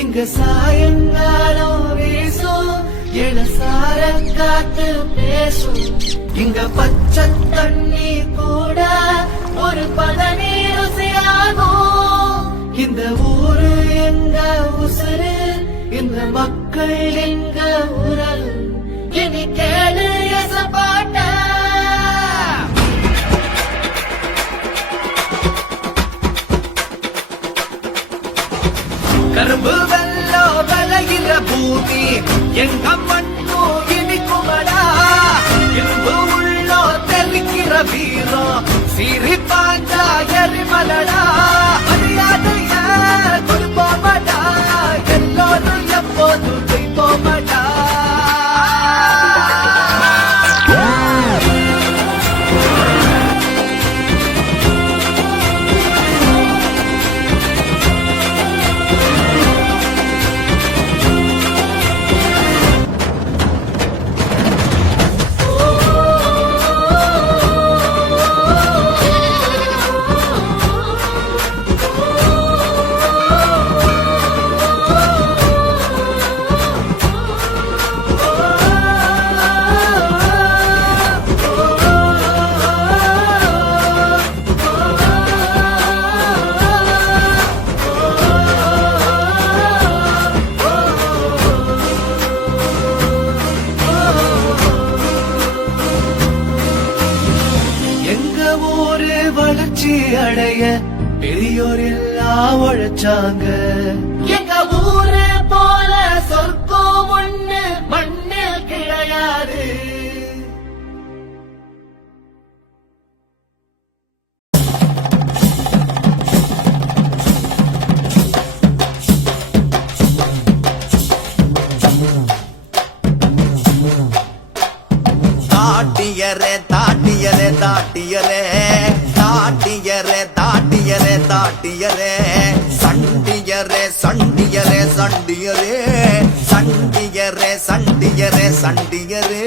இங்க சாயங்காலம் வீசும் இளசார காத்து பேசும் இங்க பச்சை தண்ணி கூட ஒரு பதநீர் ருசியாகும் இந்த ஊரு எங்க உசுறு இந்த மக்கள் எங்க உரல் இனி கேளு எசப்பாட்ட கரும்பு வெள்ளோ விளைகிற பூமி எங்க மண்ணோ இனிக்குமடா இரும்பு உள்ளோ தெளிக்கிற வீரம் சீறி பாஞ்சா எரிமலடா மரியாதைய கொடுப்போமடா எல்லோரும் எப்போதும் ஜெயிப்போமடா வளர்ச்சி அடைய பெரியோர் எல்லாம் உழைச்சாங்க எங்க ஊரு போல சொர்க்கம் ஒண்ணு மண்ணில் கிடையாது தாட்டியரே தாட்டியரே தாட்டியரே தாட்டியரே தாட்டியரே தாட்டியரே சண்டியரே சண்டியரே சண்டியரே சண்டியரே சண்டியரே சண்டியரே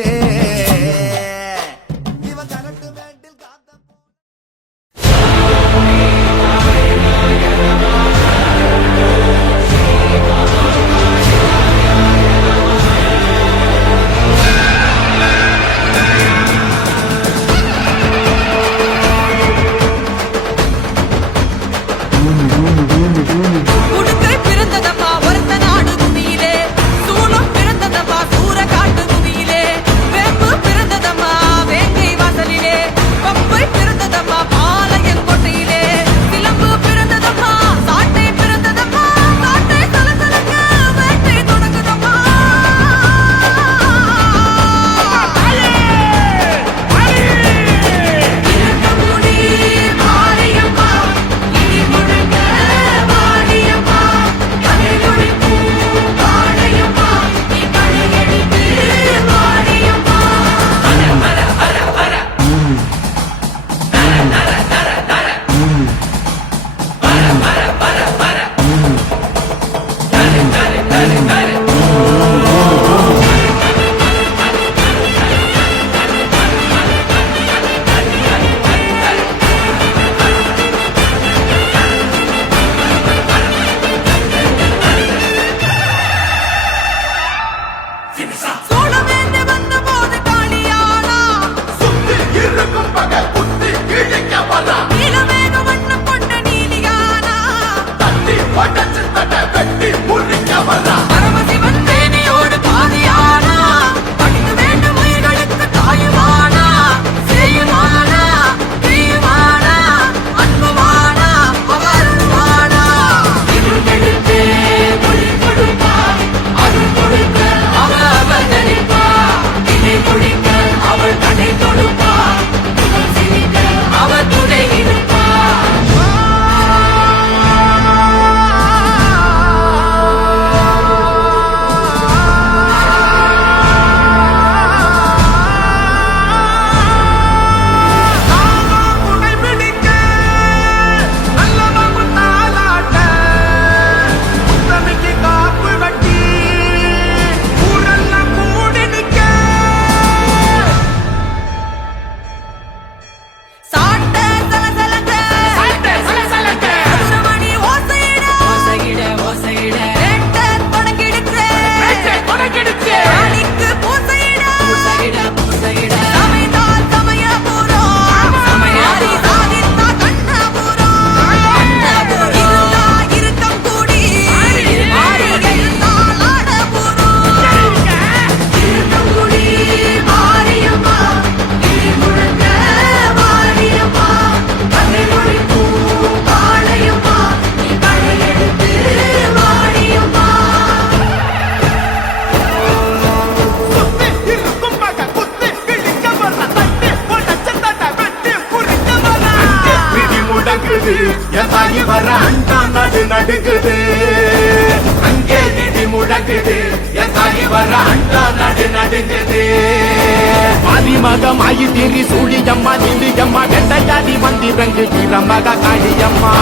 மக மாயி தீரி சூழியம்மா நீலியம்மா வெண்டையாடி வந்திரங்கு வீரமக காளியம்மா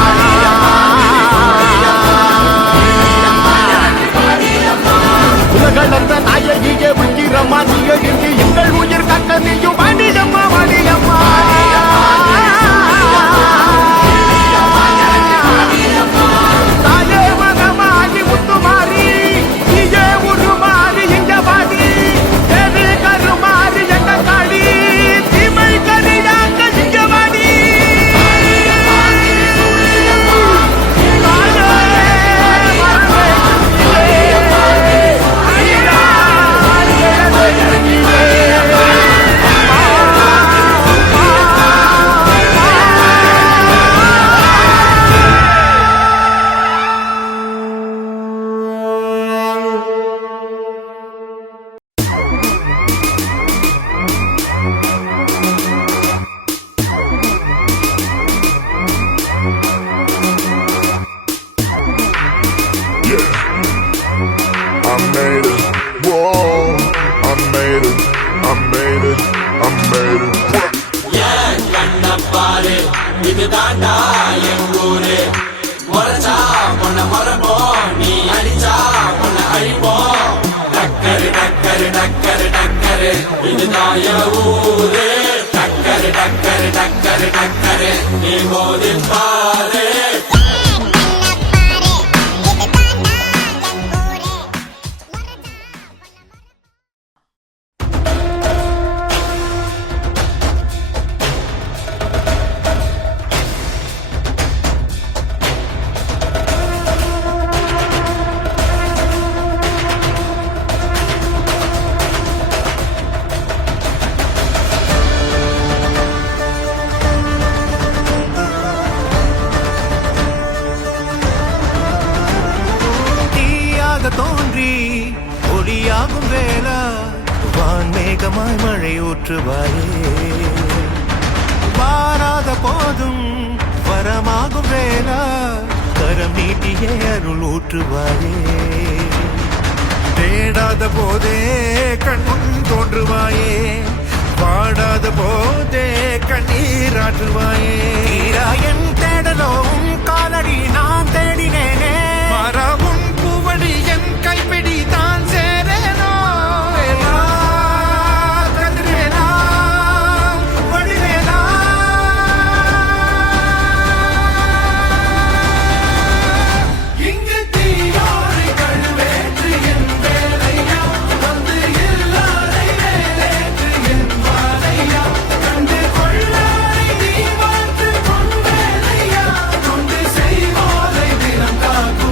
உலகளந்த நாயகியே உயிரம்மா நீயகின்றி எங்கள் உயிர் கக்க நீயும் வாடியம்மா வாடியம்மா தாயே மகமாகி முத்துமாரி நீயே உருமாறி இங்க வாடி தேவி கருமாறி எங்க காடி தீமை கரியாங்க இங்க வாடி I made it. Whoa, I made it. I made it. I made it. கண்ணப்பாரு இது தாண்டா எங்கூரு முறைச்சா பொண்ண முறைப்போம் நீ அடிச்சா பொண்ண அழிப்போம் டக்கரு டக்கரு டக்கரு டக்கரு இதுதான் என் ஊரு டக்கரு டக்கரு டக்கரு டக்கரு நீ மோதி பாரு தோன்றி ஒளியாகும் வேளா வான்மேகமாய் மழை ஊற்றுவாயே வாராத போதும் வரமாகும் வேளா கரம் நீட்டியே அருள் ஊற்றுவாயே தேடாத போதே கண்முன் தோன்றுவாயே பாடாத போதே கண்ணீராற்றுவாயே என் தேடலும் காலடி நான் தேடினேனே மரபும் பூவடி என் கைப்பிடி தான் சேரேனோ கதிரேனா வடிவேனா இங்கு தீயோரை கழுவேற்று என் வேலையா வந்து எல்லாரை வேலேற்று என் வாழையா கண்டு கொள்ளாரை நீ வாழ்த்து கொண்டேனையா கொண்டு செய்வோரை தினம் காக்கும்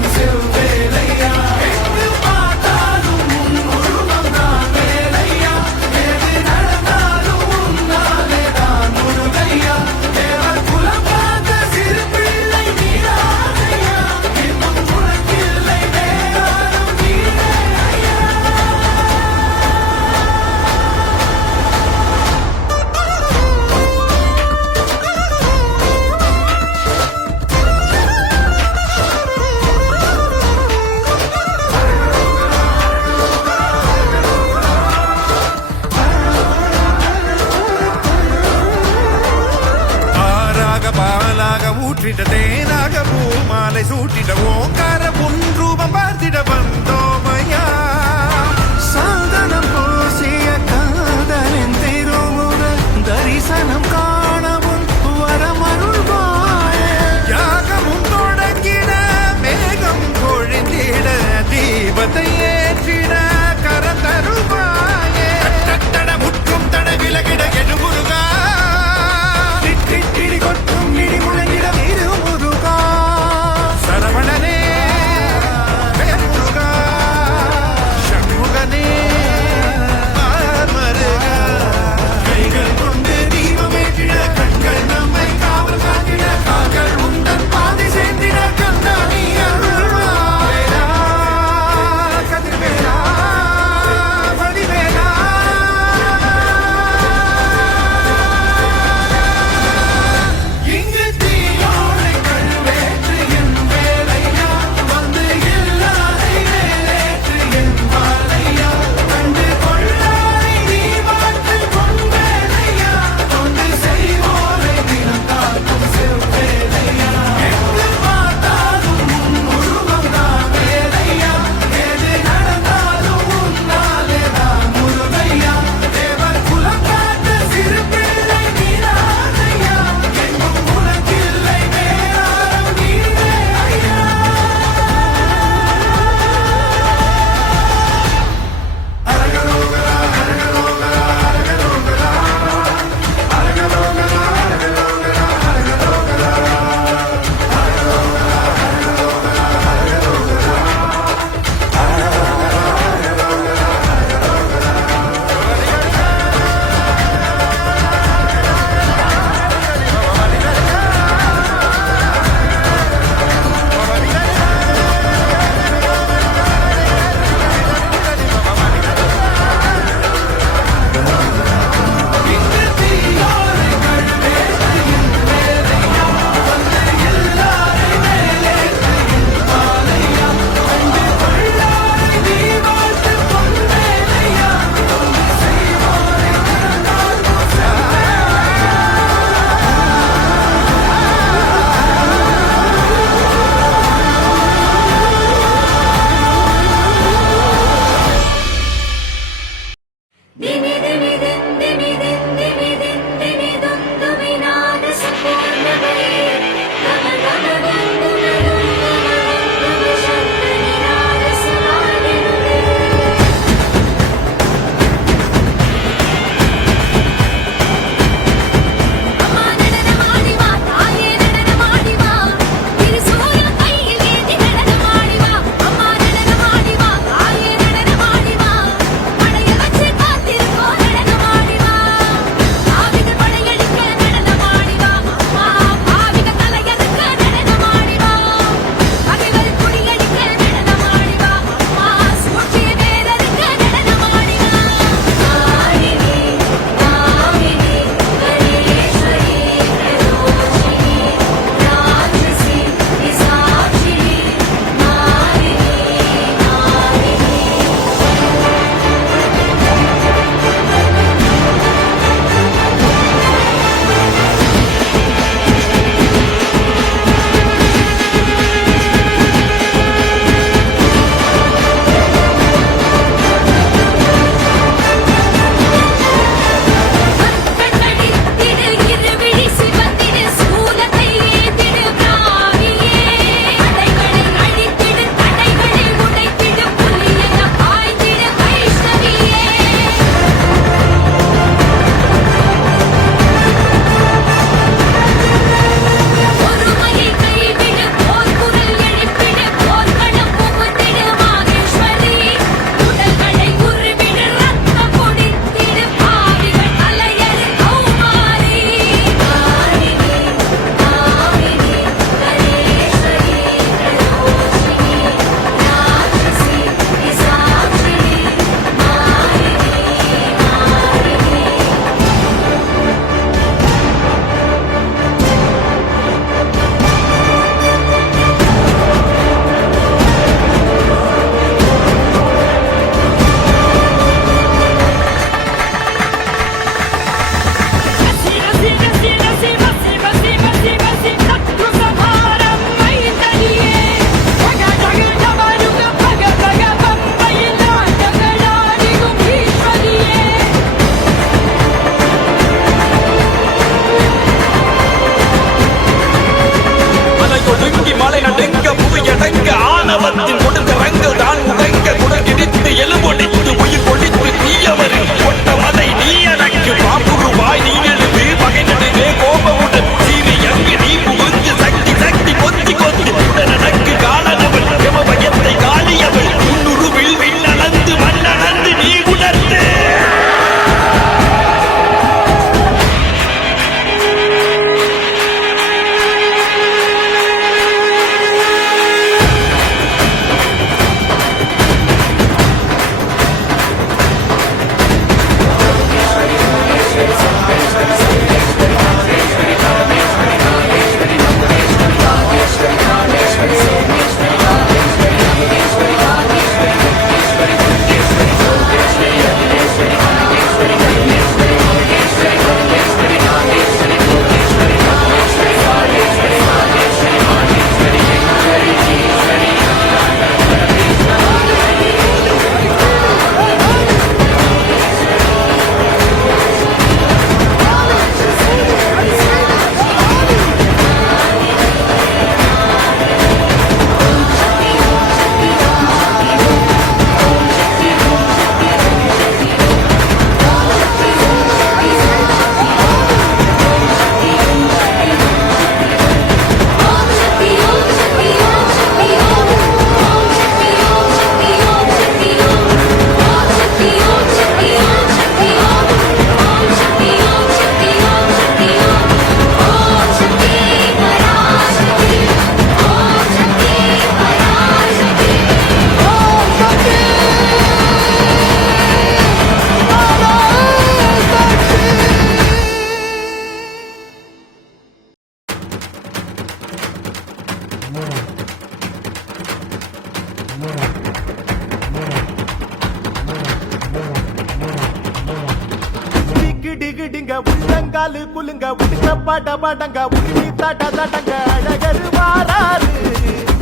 டிகிடிங்க உள்ளங்காலு குலுங்க உடுக்க பட படங்க உருவி தட தடங்க அழகரு வாராரு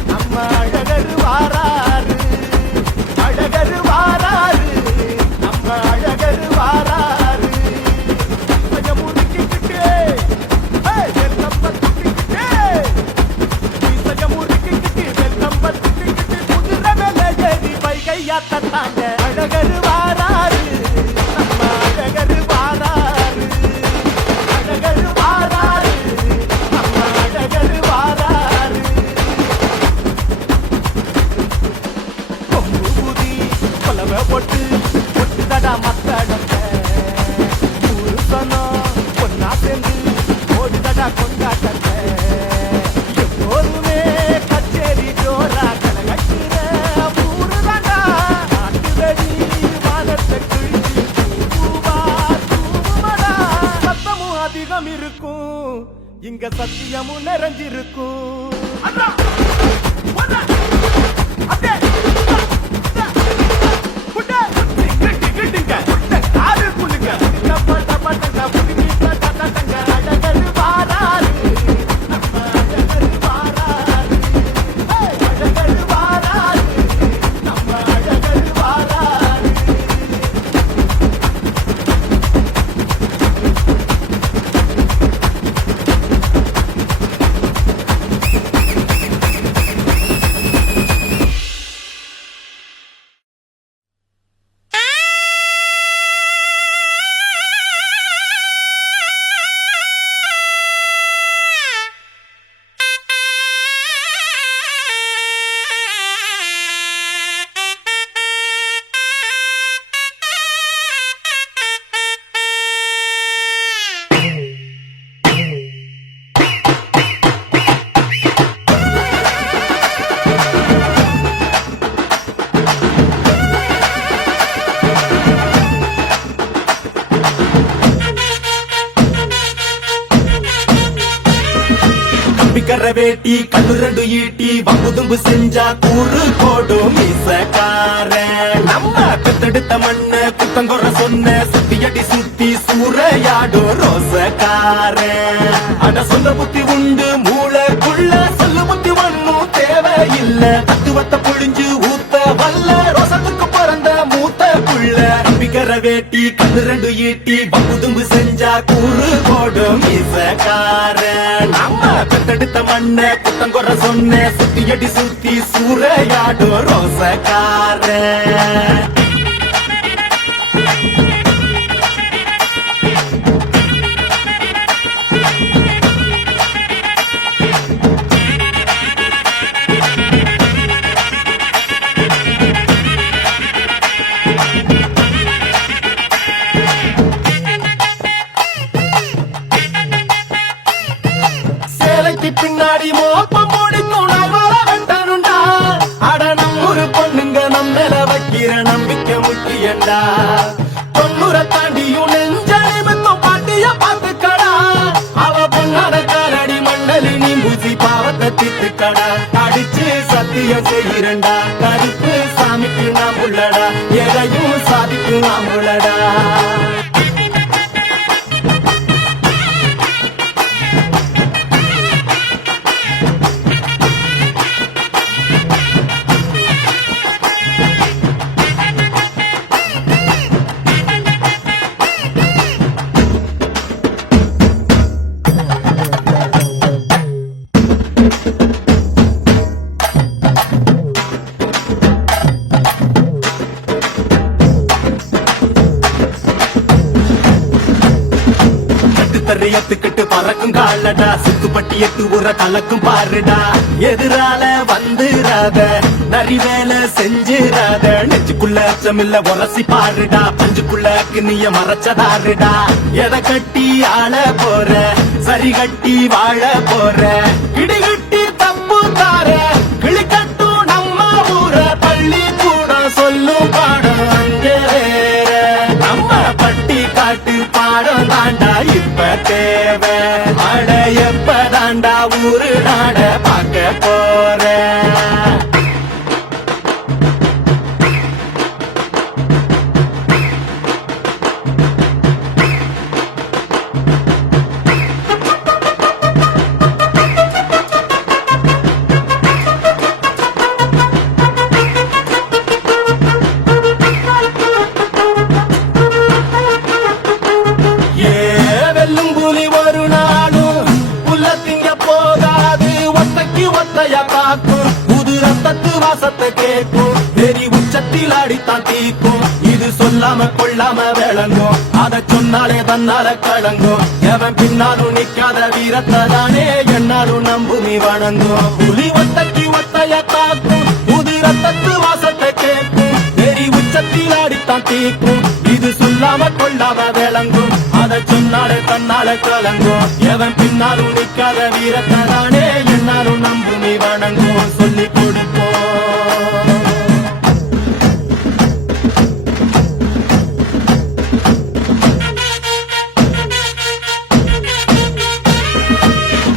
நம்ம அழகரு வாராரு அழகரு வாராரு நம்ம அழகரு வாராரு கொஞ்சம் முறுக்கிக்கிட்டு வெல்கம் பத்துக்கிட்டு கொஞ்சம் முறுக்கிக்கிட்டு வெல்கம் பத்துக்கிட்டு குதிர மேல ஏறி வைகையாத்த தாங்க அழகரு வாராரு நம்ம அழகரு வாராரு அழகரு வாராரு நம்ம அழகரு வாராரு கொம்பு ஊதி கொலவை போட்டு ஒட்டு தடா மத்தடங்க ஊரு சனம் பொன்னா சேர்ந்து ஓடுதடா கொண்டாட்டங்க எப்போதுமே கச்சேரி ஜோரா கலகட்டுற ஊரு தாண்டா நாட்டு வெடி வானத்தை கிழிச்சு தூவா தூவுமடா சத்தமும் அதிகம் இருக்கும் இங்க சத்தியமும் நிறைஞ்சிருக்கும் அண்ணா ஒண்ணா அப்படியே வேட்டி கண்ணு ரெண்டு ஈட்டி வம்புதும்பு செஞ்சா கூறு போடும் மீசக்கார நம்ம பெத்தெடுத்த மண்ணு குத்தங்குற சொன்ன சுத்தியடி சுத்தி சூறையாடும் ரோசக்கார அட சொல்ல புத்தி உண்டு மூளைக்குள்ள சொல்லு புத்தி ஒண்ணும் தேவையில்ல தத்துவத்தை புழிஞ்சு ஊத்த வல்ல ரோசத்துக்கு பிறந்த மூத்த புள்ள நம்பிக்கிற வேட்டி கண்ணு ரெண்டு ஈட்டி வம்புதும்பு செஞ்சா கூறு போடும் மீசக்கார நம்ம பெத்தெடுத்த மண்ண குத்தங்குற சொன்ன சுத்தியடி சுத்தி சூறையாடும் ரோசக்கார பின்னாடி மோப்பம் முடிக்கும் நம்மள வெட்டணுண்டா அட நம்மூரு பொண்ணுங்க நம்மள வைக்கிற நம்பிக்கை முக்கியண்டா 90 தாண்டியும் நெஞ்சடிமத்தும் பாட்டிய பார்த்துக்கடா அவ பொண்ணாட காலடி மண்டலி நீ பூசி பாவத்தை திட்டுக்கடா அடிச்சு சத்தியம் செய்கிறண்டா கருப்பு சாமிக்கு நாம் உள்ளடா எதையும் சாதிக்கும் நாம் உள்ளடா எத்துக்கிட்டு பறக்கும் காலடா சுத்துப்பட்டி எட்டு உர கலக்கும் பாருடா எதிரால வந்துராத நரி வேலை செஞ்சிராத நெஞ்சுக்குள்ள அச்சமில்ல உரசி பாருடா பஞ்சுக்குள்ள கிண்ணிய மறைச்சதாருடா எதை கட்டி ஆள போற சரி கட்டி வாழ போற இடிகட்டி தப்பு தார கிளிக்கட்டும் நம்ம ஊர பள்ளி கூட சொல்லும் பாடம் அங்கே வேற நம்ம பட்டி காட்டு பாடம் தாண்டா இப்ப தேவை அட எப்ப தாண்டா ஊரு நாட பார்க்க போற தெரி உச்சத்தில் அடித்தான் தீக்கும் இது சொல்லாம கொள்ளாம விளங்கும் அத சொன்னாலே தன்னால கலங்கும் எவன் பின்னாலும் நிக்காத வீரத்தை தானே என்னாலும் நம்புமி வணங்கும் புலி ஒத்தக்கி ஒத்தைய தாக்கும் புது ரத்தத்து வாசத்தை கேட்கும் தெரி உச்சத்தில் அடித்தான் தீக்கும் இது சொல்லாம கொள்ளாம விளங்கும் அத சொன்னாலே தன்னால கலங்கும் எவன் பின்னாலும் நிக்காத வீரத்தை தானே என்னாலும் நம்புமி வணங்கும் சொல்லி கொடுப்போம்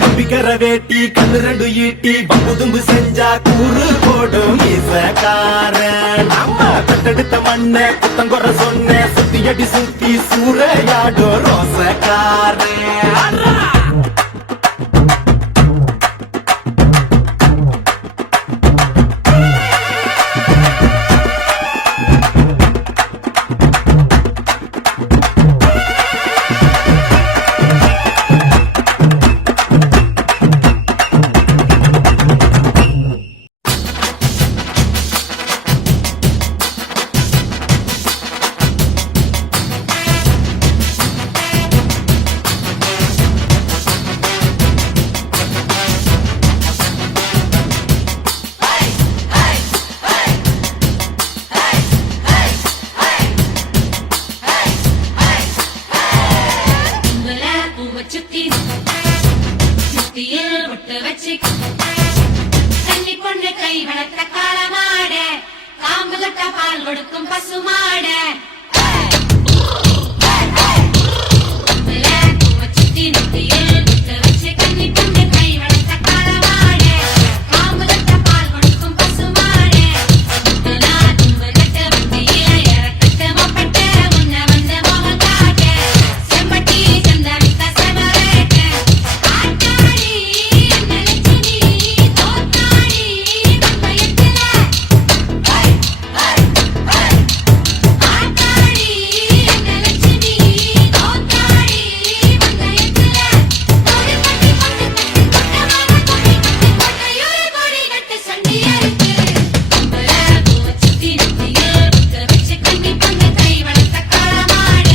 கம்பிக்கர வேட்டி கண்ணு ரெண்டு ஈட்டி பம்புதும்பு செஞ்சா கூறு போடும் இசக்காரன் நம்ம தட்டெடுத்த மண்ண குத்தங்குற சொன்ன சுத்தி அடி சுத்தி சூறையாடும் ரோசக்காரன் சுத்தியில் விட்டு வச்சு தண்ணி பொண்ணு கை வளர்த்த காலமாட காம்பு கட்ட பால் கொடுக்கும் பசுமாட சுத்தி நெத்தியில் விட்டு வச்சு தண்ணி பொண்ணு கை வளர்த்த காலமாட காம்பு கட்ட பால் கொடுக்கும் பசுமாட தும்பு கட்ட வண்டியில இறக்கட்டு மப்பட்டு முன்ன வந்த மோகம் காட்ட செம்பட்டி சந்த வித்த செமரேட்ட ஆட்டாடி நினைச்சு நீ தோத்தாடி பயத்துல ஆட்டாடி நினைச்சு நீ தோத்தாடி பயத்துல கொடி கட்டி கொண்டு கொட்டமான கொடி கட்டி கொட்டையூர் கொடி கட்டு சண்டியா இருக்கு கும்பல பூவ சுத்தி நெத்தியில் விட்டு வச்சு கண்ணி பொண்ணு கை வளர்த்த காலமாட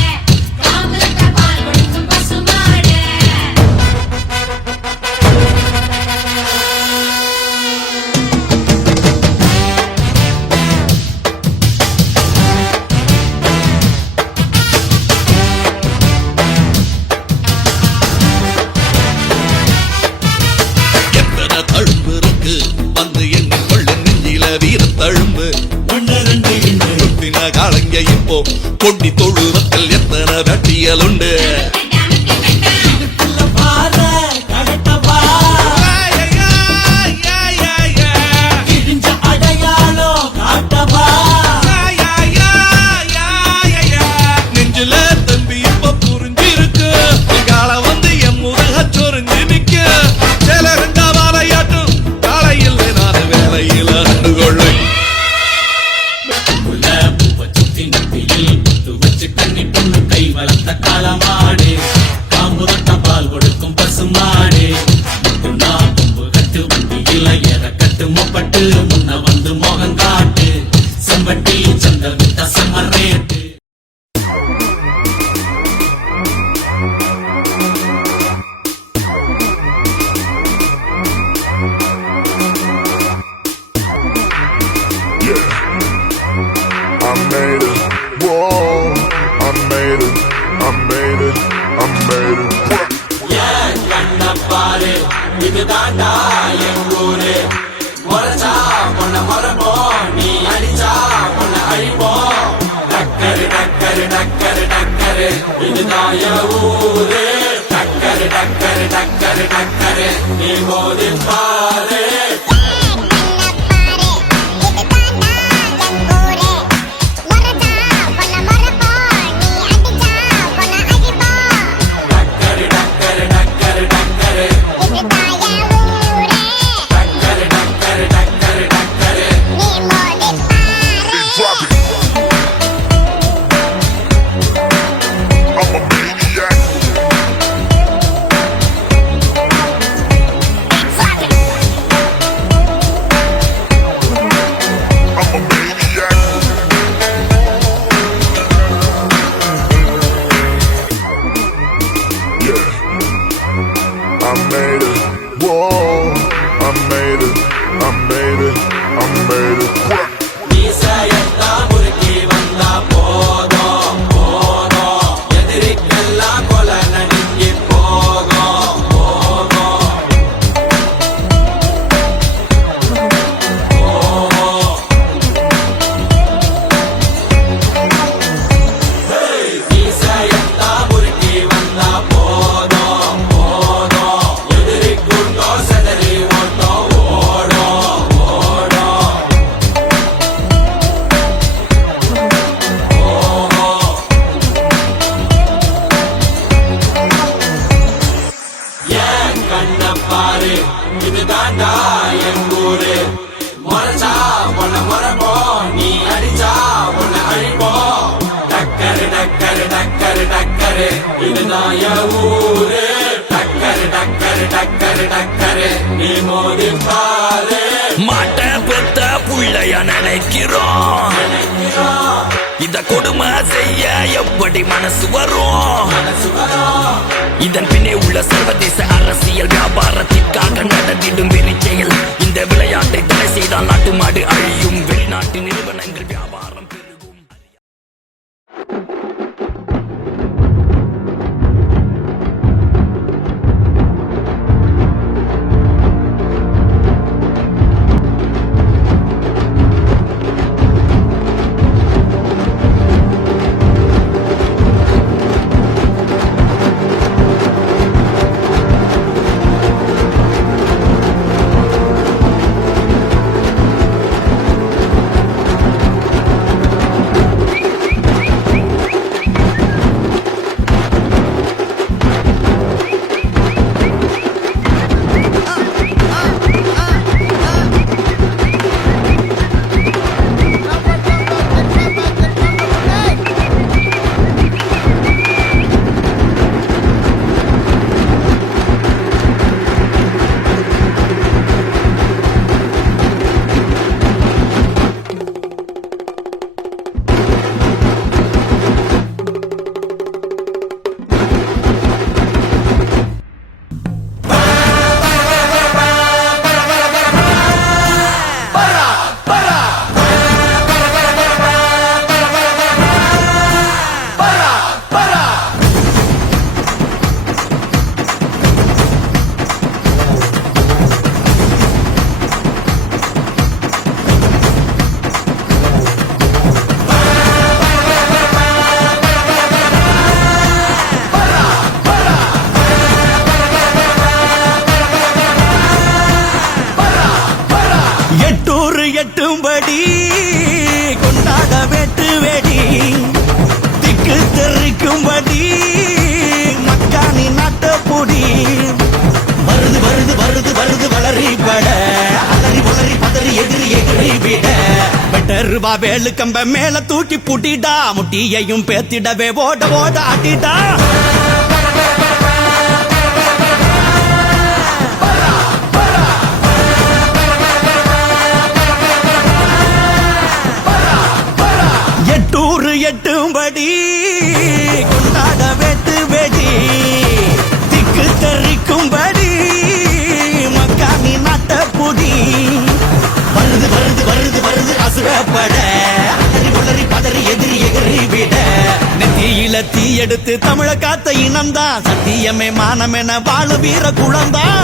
காம்பு கட்ட பால் கொடுக்கும் பசுமாட எத்தனை தழும்பு இருக்கு வந்து எண்ணி கொள்ளு நெஞ்சில வீர தழும்பு குத்தின காலங்க இப்போ கொண்டி தொழுவத்தில் எத்தனை வெட்டியல் உண்டு நெஞ்சில தம்பி இப்ப புரிஞ்சிருக்கு கால வந்து என் முருக சொரிஞ்சு நிக்க சில ரெண்டா வாழையாட்டும் காலையில் நான் வேலையில் அண்டுகொள்ளு சுத்தி நெத்தியில் முத்து வச்சு கண்ணி பொண்ணு கை வளர்த்த காலமாடு காம்பு கட்ட பால் கொடுக்கும் பசுமாடு முத்துனா கொம்பு கட்டு வண்டியில இறக்கட்டு மொப்பட்டு முன்ன வந்து மோகம் காட்டு செம்பட்டி சந்த வித்த செமரேட்டு I made it. Whoa, I made it. I made it. I made it. ஏன் கண்ண பாரு இது தாண்டா என் ஊரு முறைச்சா பொண்ண மரப்போம் நீ அடிச்சா பொண்ண அழிப்போம் டக்கரு டக்கரு டக்கரு டக்கரு இதுதான் என் ஊரு டக்கரு டக்கரு டக்கரு டக்கரு நீ மோதி பாரு டக்கரு டக்கரு டக்கரு டக்கரு டக்கரு டக்கரு டக்கரு டக்கரு Drop it. I'm a maniac. மாய ஊரு டக்கரு டக்கரு டக்கரு டக்கரு நீ மோதி பாரு மாட்ட பெத்த புள்ளைய நினைக்கிறோம் இத கொடுமை செய்ய எப்படி மனசு வரும் இதன் பின்னே உள்ள சர்வதேச அரசியல் வியாபாரத்திற்காக நடந்திடும் வெறிச்செயல் இந்த விளையாட்டை தடை செய்தால் நாட்டு மாடு அழியும் வெளிநாட்டு நிறுவனங்கள் வியாபாரம் பெருகும் எட்டும்படி கொண்டாட வெட்டு வெடி திக்கு தெரிக்கும்படி மக்கானி நாட்டப்பொடி வருது வருது வருது வருது வளரி பட அலறி வளரி பதறி எதிரி எதிரி விட வெட்டருவா வேலு கம்ப மேல தூக்கி புட்டிடா முட்டியையும் பேத்திடவே ஓட ஓட ஆட்டிடா எட்டூர் எட்டும்படி கொண்டாட வெட்டு வெடி திக்கு தெரிக்கும்படி மக்கானி நாட்டப்பொடி வருது வருது வருது வருது அசுரப்பட அலறி உளறி பதறி எதிரி எதிரி விட நெத்தியில தீ எடுத்து தமிழ காத்த இனம்தான் சத்தியமே மானமென வாழு வீர குளம்தான்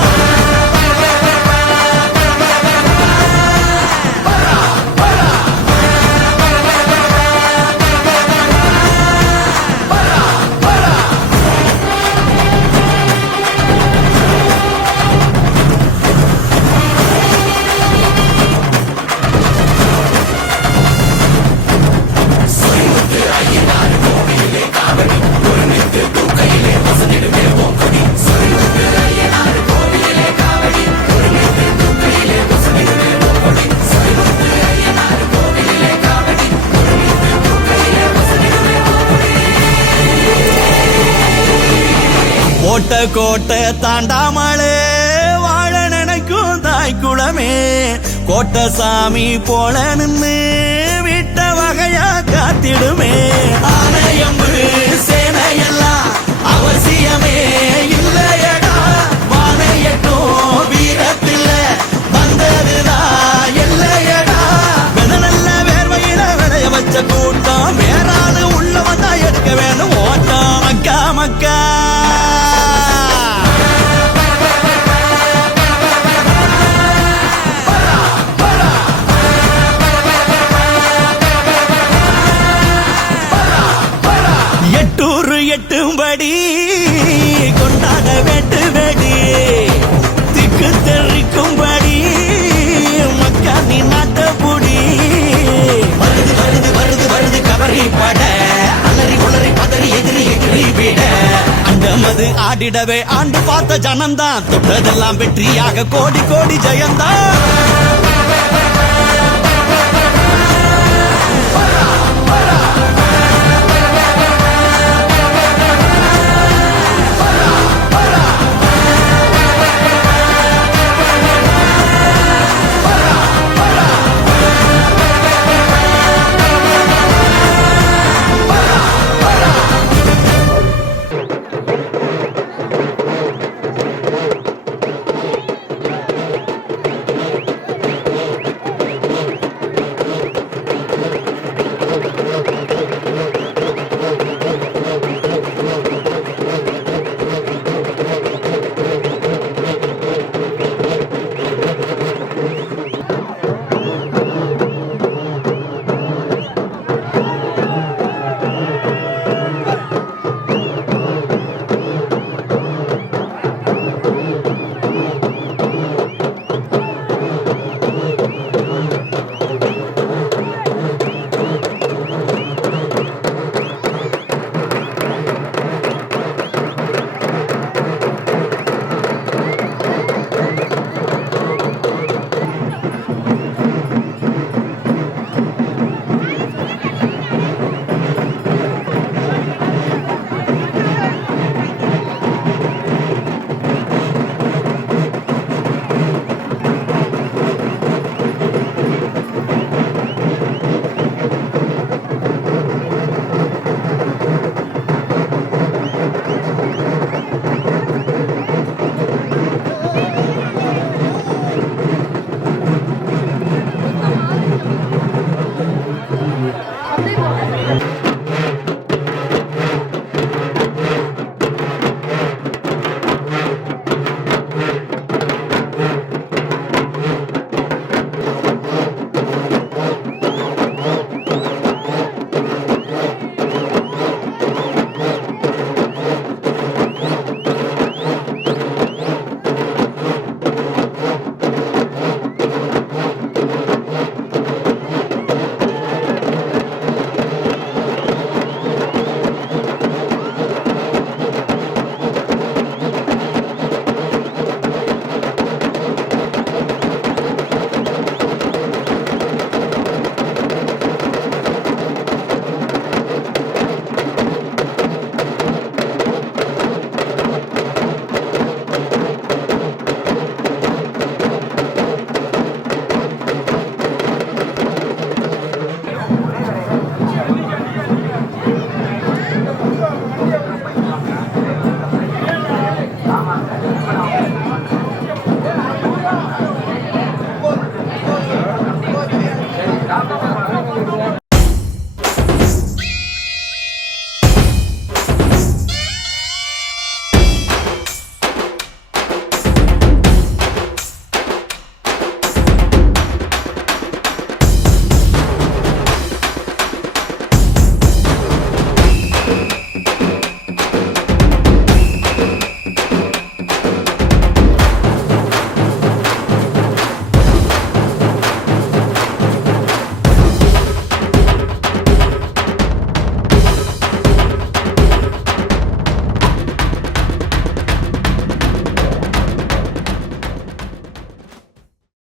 கோட்டை கோட்டை தாண்டாமலே வாழ நினைக்கும் தாய்க்குளமே கோட்டை சாமி போல நின்னு விட்ட வகையா காத்திடுமே ஆணையம்பு சேனையெல்லாம் அவசியமே இல்லையடா வானையட்டும் வீரத்தில வந்ததுதான் இல்லையடா வெத நல்ல வேர்வையில விளைய வச்ச கூட்டம் வேறாளு உள்ள வந்தா எடுக்க வேணும் ஓட்டம் மக்கா மக்கா எட்டும்படி கொண்டாட வெட்டு வெடி திக்கு தெரிக்கும்படி மக்கானி நாட்டப்பொடி வருது வருது வருது வருது கவரி பட அலறி உளறி பதறி எதிரி எதிரி விட அண்டமது ஆடிடவே ஆண்டு பார்த்த ஜனம்தான் தொட்டதெல்லாம் வெற்றியாக கோடி கோடி ஜெயந்தான்